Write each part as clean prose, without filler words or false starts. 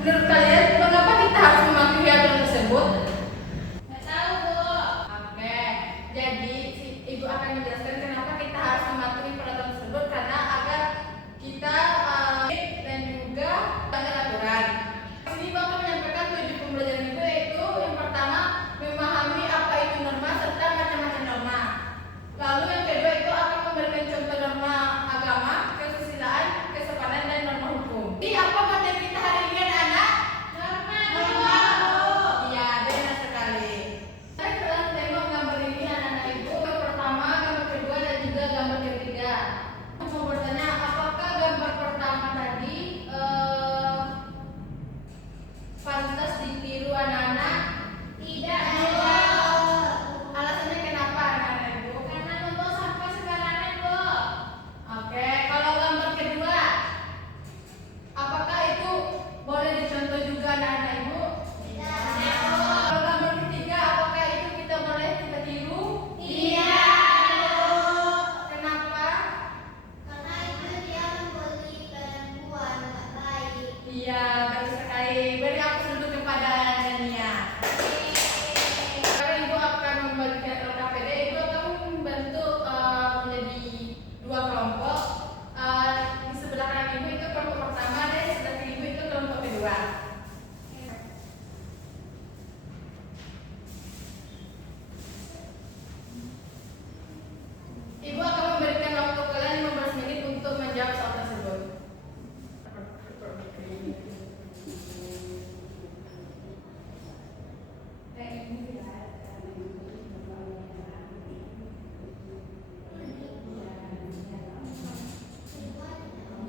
Menurut kalian, mengapa kita harus mematuhi aturan tersebut? Nggak tahu, Bu. Oke, jadi Ibu akan menjelaskan kenapa kita harus mematuhi peraturan tersebut karena agar kita dan juga melanggar aturan. Ini Ibu akan menyampaikan 7 pembelajaran Ibu, yaitu yang pertama memahami apa itu norma serta macam-macam norma. Lalu yang kedua itu akan memberikan contoh norma agama, kesusilaan, kesopanan dan norma hukum. Jadi apa materi kita hari ini anak? Norma. Iya, benar sekali. Saya telah tengok gambar ini anak-anak Ibu. Gambar pertama, gambar kedua dan juga gambar ketiga. Aku mau bertanya, apakah gambar pertama tadi pantas ditiru anak-anak? Tidak, Bu. Bu. Alasannya kenapa anak-anak Ibu? Karena membawa sampah sembarangan, Bu. Oke, kalau gambar kedua, apakah itu boleh dicontoh juga anak-anak Ibu? Tidak, Bu. Kalau gambar ketiga, apakah itu kita boleh kita tiru? Iya, Bu. Kenapa? Karena itu dia memberi perempuan nggak baik. Iya, bagus sekali. Beri aku sudut kepada Nania. Sekarang Ibu akan membagikan LKPD. Ibu akan membentuk menjadi 2 kelompok. Di sebelah kanan Ibu itu kelompok pertama dan di sebelah kiri Ibu itu kelompok kedua. Ibu akan memberikan waktu kalian 15 menit untuk menjawab soal tersebut.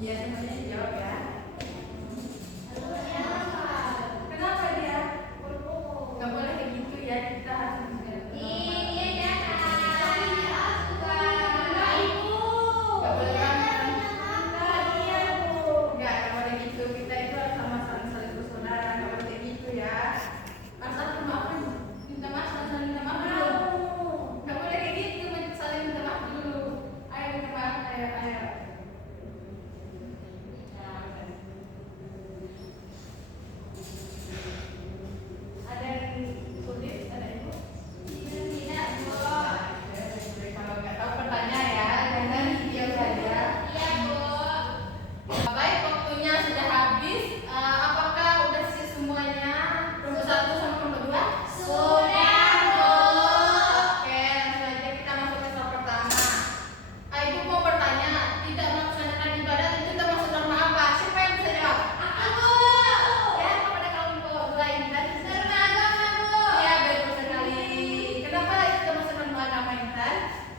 Iya, semuanya dijawab ya. Kenapa dia? Gak boleh kayak gitu ya, kita harus menjaga. Iya, jangan. Enggak, Ibu. Gak boleh kan? Enggak, iya, Bu. Gak boleh gitu, kita itu harus sama-sama saling bersaudara, gak boleh kayak gitu ya. Harus saling maaf, minta maaf, saling minta maaf dulu. Gak boleh kayak gitu, saling minta maaf dulu. Ayo minta maaf, ayo. Ada yang sulit, ada Ibu? Tidak, Bu. Kalau nggak tahu bertanya ya, jangan diam saja. Iya, Bu. Baik, waktunya sudah habis. Apakah udah sih semuanya? Kelompok 1 sama kelompok 2? Sudah, Bu. Oke, langsung aja kita masuk ke soal pertama. Ibu mau bertanya, tidak melaksanakan ibadah itu termasuk norma apa? Siapa yang bisa jawab? Aku, Bu. Ya, kepada kelompok 2 ini tadi. Norma agama, Bu. Ya, betul sekali. Kenapa itu termasuk norma agama Intan?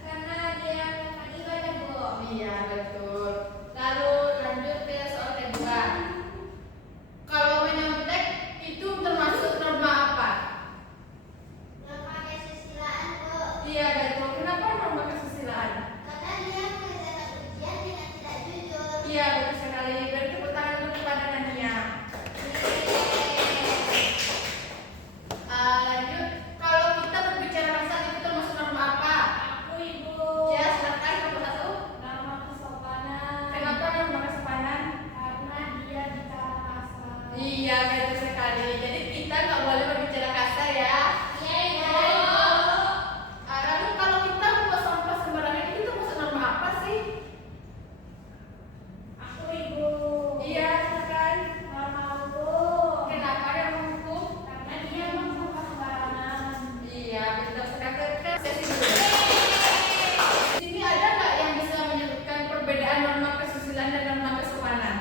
Karena dia melakukan ibadah, Bu. Iya, betul. Lalu lanjut ke soal kedua. Kalau menyontek itu termasuk norma apa? Norma kesusilaan, Bu. Iya, betul. Kenapa norma kesusilaan? Karena dia mengerjakan ujian dengan tidak jujur. Iya, betul sekali. Beri tepuk tangan dulu kepada Nania. Lanjut. Kalau kita berbicara kasar itu termasuk norma apa? Aku, Ibu. Ya, silakan nomor 1. Norma kesopanan. Kenapa norma kesopanan? Karena dia bicara kasar. Iya, betul sekali. Jadi kita nggak boleh berbicara kasar ya. Iya, Ibu. Lalu kalau kita membuang sampah sembarangan itu termasuk norma apa sih? Aku, Ibu. Iya, silakan. Norma hukum. Kenapa ada hukum? Karena dia membuang sampah sembarangan. Iya, betul sekali. Sesi dulu. Di sini ada nggak yang bisa menyebutkan perbedaan norma kesusilaan dan norma kesopanan?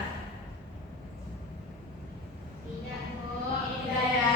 Tidak, Bu. Tidak ya.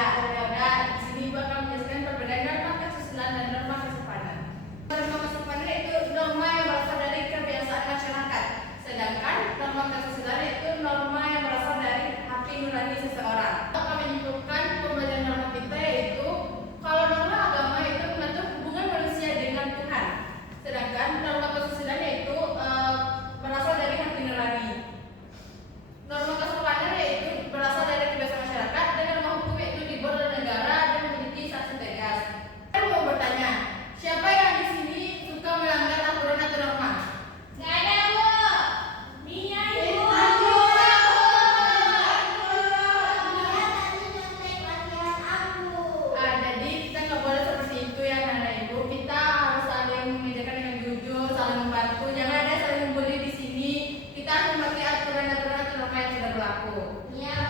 yang sudah berlaku. Iya,